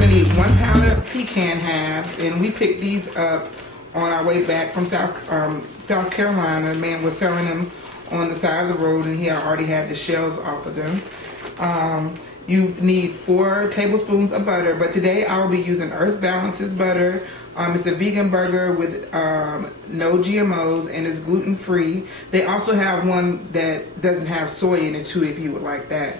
gonna need 1 pound of pecan halves, and we picked these up on our way back from South Carolina. A man was selling them on the side of the road, and he already had the shells off of them. You need 4 tablespoons of butter, but today I will be using Earth Balances butter. It's a vegan burger with no GMOs, and it's gluten-free. They also have one that doesn't have soy in it too, if you would like that.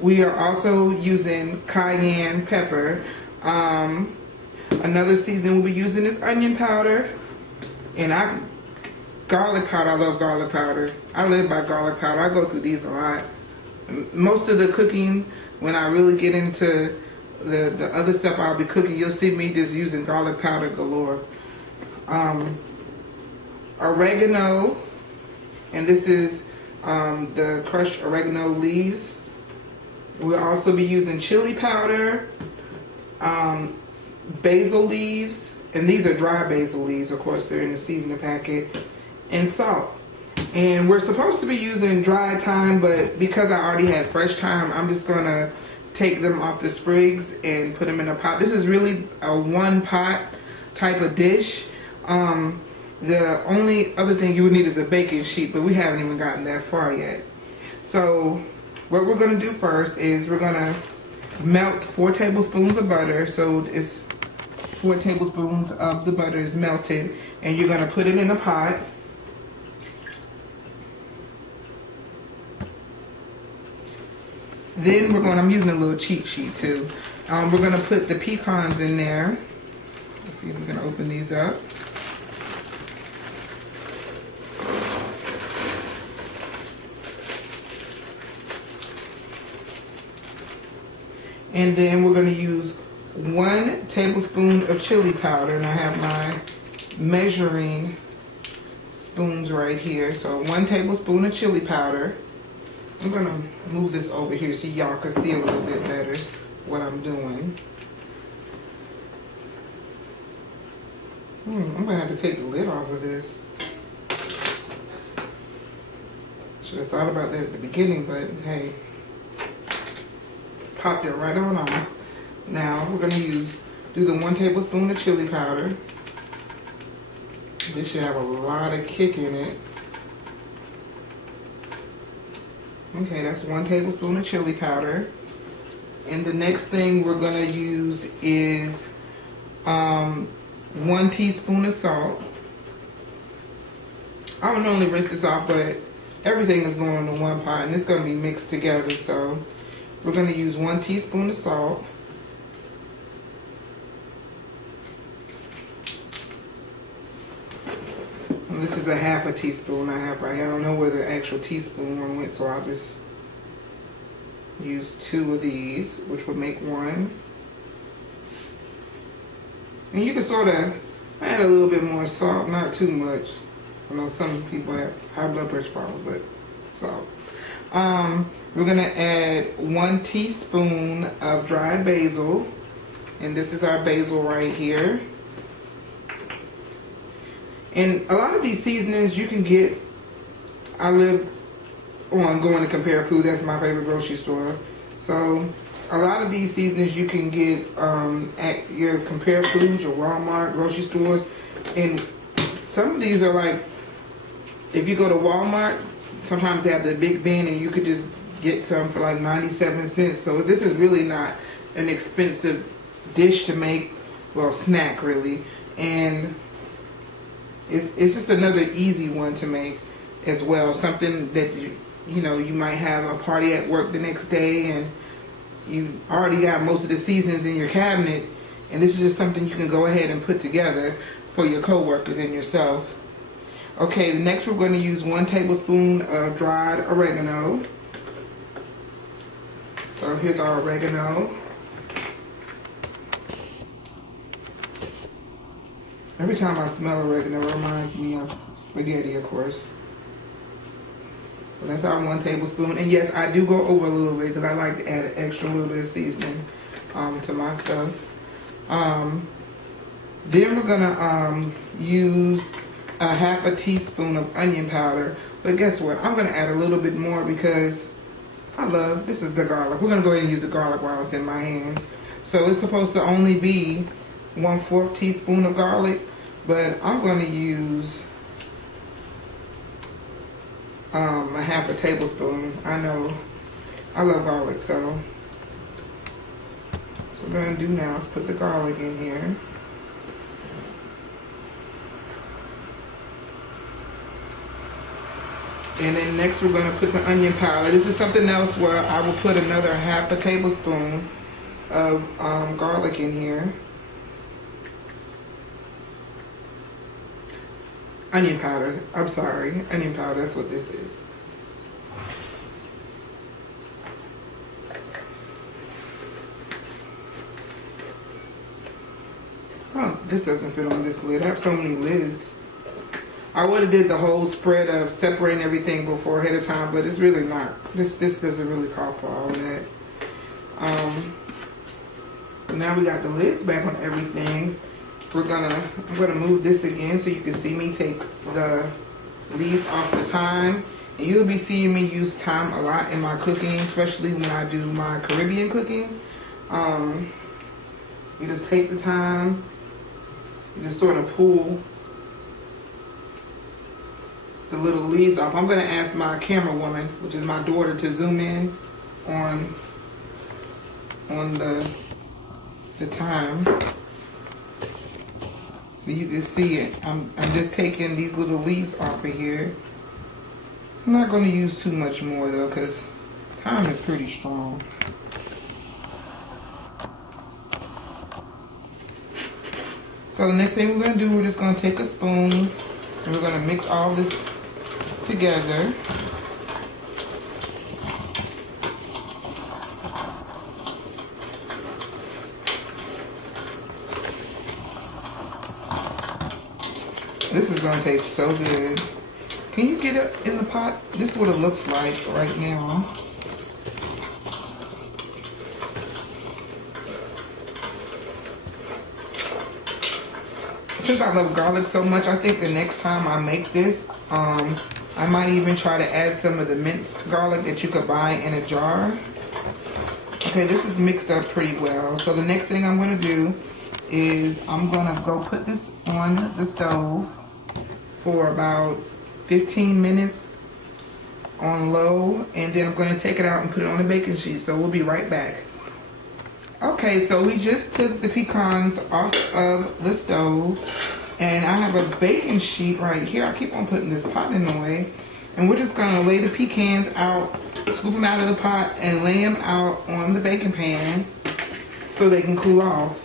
We are also using cayenne pepper. Another seasoning we'll be using is onion powder, and garlic powder. I love garlic powder. I live by garlic powder. I go through these a lot. Most of the cooking, when I really get into the other stuff I'll be cooking, you'll see me just using garlic powder galore. Oregano, and this is the crushed oregano leaves. We'll also be using chili powder, basil leaves, and these are dry basil leaves, of course, they're in the seasoning packet, and salt. And we're supposed to be using dry thyme, but because I already had fresh thyme, I'm just gonna take them off the sprigs and put them in a pot. This is really a one pot type of dish. The only other thing you would need is a baking sheet, but we haven't even gotten that far yet. So what we're gonna do first is we're gonna melt 4 tablespoons of butter. So it's 4 tablespoons of the butter is melted, and you're gonna put it in a pot. Then I'm using a little cheat sheet too. We're gonna put the pecans in there. Let's see if we can open these up. And then we're gonna use 1 tablespoon of chili powder, and I have my measuring spoons right here. So 1 tablespoon of chili powder. I'm gonna move this over here so y'all can see a little bit better what I'm doing. I'm gonna have to take the lid off of this. Should have thought about that at the beginning, but hey, popped it right on off. Now we're gonna do the 1 tablespoon of chili powder. This should have a lot of kick in it. Okay, that's 1 tablespoon of chili powder. And the next thing we're gonna use is 1 teaspoon of salt. I would normally rinse this off, but everything is going into one pot and it's gonna be mixed together. So we're gonna use 1 teaspoon of salt. This is a half a teaspoon I have right here. I don't know where the actual teaspoon one went, so I'll just use 2 of these, which would make 1. And you can sort of add a little bit more salt, not too much. I know some people have high blood pressure problems, but salt. We're gonna add 1 teaspoon of dried basil, and this is our basil right here. And a lot of these seasonings you can get, I live on Going to Compare Food, that's my favorite grocery store. So a lot of these seasonings you can get at your Compare Foods, your Walmart, grocery stores. And some of these are like, if you go to Walmart, sometimes they have the big bin and you could just get some for like 97 cents. So this is really not an expensive dish to make, well, snack really. And it's just another easy one to make as well. Something that you know you might have a party at work the next day and you already got most of the seasonings in your cabinet, and this is just something you can go ahead and put together for your co-workers and yourself. Okay, next we're going to use 1 tablespoon of dried oregano. So here's our oregano. Every time I smell oregano, it reminds me of spaghetti, of course. So that's our 1 tablespoon. And yes, I do go over a little bit because I like to add an extra little bit of seasoning to my stuff. Then we're gonna use a half a teaspoon of onion powder. But guess what? I'm gonna add a little bit more because this is the garlic. We're gonna go ahead and use the garlic while it's in my hand. So it's supposed to only be 1/4 teaspoon of garlic, but I'm gonna use a 1/2 tablespoon. I know I love garlic, so what we're gonna do now is put the garlic in here. And then next we're going to put the onion powder. This is something else where I will put another 1/2 tablespoon of garlic in here. Onion powder. I'm sorry. Onion powder. That's what this is. Oh, this doesn't fit on this lid. I have so many lids. I would have did the whole spread of separating everything before ahead of time, but it's really not. This doesn't really call for all of that. Now we got the lids back on everything. I'm gonna move this again so you can see me take the leaf off the thyme. And you'll be seeing me use thyme a lot in my cooking, especially when I do my Caribbean cooking. You just take the thyme, you just sort of pull the little leaves off. I'm going to ask my camera woman, which is my daughter, to zoom in on the thyme so you can see it. I'm just taking these little leaves off of here. I'm not going to use too much more though, because thyme is pretty strong. So the next thing we're going to do, we're just going to take a spoon and we're going to mix all this together. This is going to taste so good. Can you get it in the pot? This is what it looks like right now. Since I love garlic so much, I think the next time I make this, I might even try to add some of the minced garlic that you could buy in a jar. Okay, this is mixed up pretty well. So the next thing I'm going to do is I'm going to go put this on the stove for about 15 minutes on low, and then I'm going to take it out and put it on a baking sheet. So we'll be right back. Okay, so we just took the pecans off of the stove, and I have a baking sheet right here. I keep on putting this pot in the way, and we're just gonna lay the pecans out, scoop them out of the pot, and lay them out on the baking pan so they can cool off.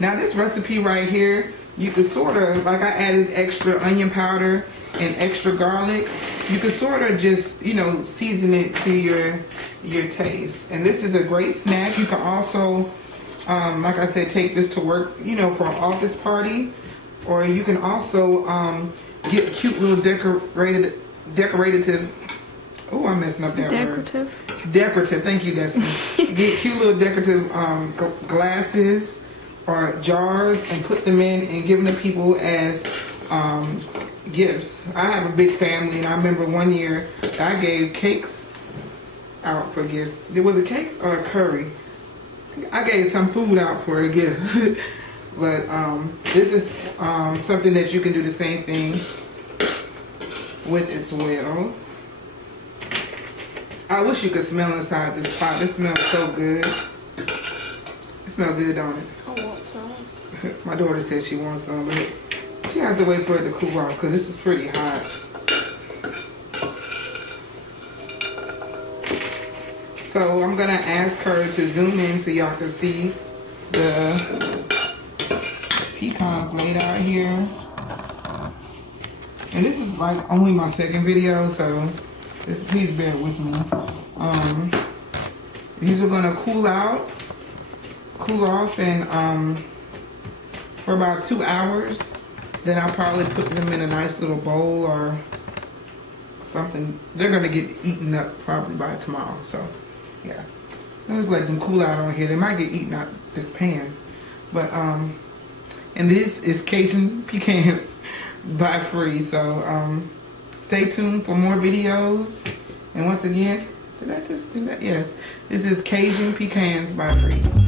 Now this recipe right here, you could sort of, like I added extra onion powder and extra garlic. You could sort of just, you know, season it to your taste. And this is a great snack. You can also, like I said, take this to work, you know, for an office party. Or you can also get cute little decorative. Oh, I'm messing up that word. Decorative. Thank you, Destiny. Get cute little decorative glasses or jars and put them in and give them to people as gifts. I have a big family, and I remember one year I gave cakes out for gifts. Was it cakes or a curry? I gave some food out for a gift. But this is something that you can do the same thing with as well. I wish you could smell inside this pot. It smells so good. It smells good, don't it? I want some. My daughter said she wants some, but she has to wait for it to cool off because this is pretty hot. So I'm gonna ask her to zoom in so y'all can see the pecans laid out here. And this is like only my second video, so just please bear with me. These are gonna cool off, and for about 2 hours. Then I'll probably put them in a nice little bowl or something. They're gonna get eaten up probably by tomorrow. So yeah, I'll just let them cool out on here. They might get eaten out this pan, but and this is Cajun pecans by Free. So stay tuned for more videos, And once again, did I just do that? Yes. This is Cajun Pecans by Free.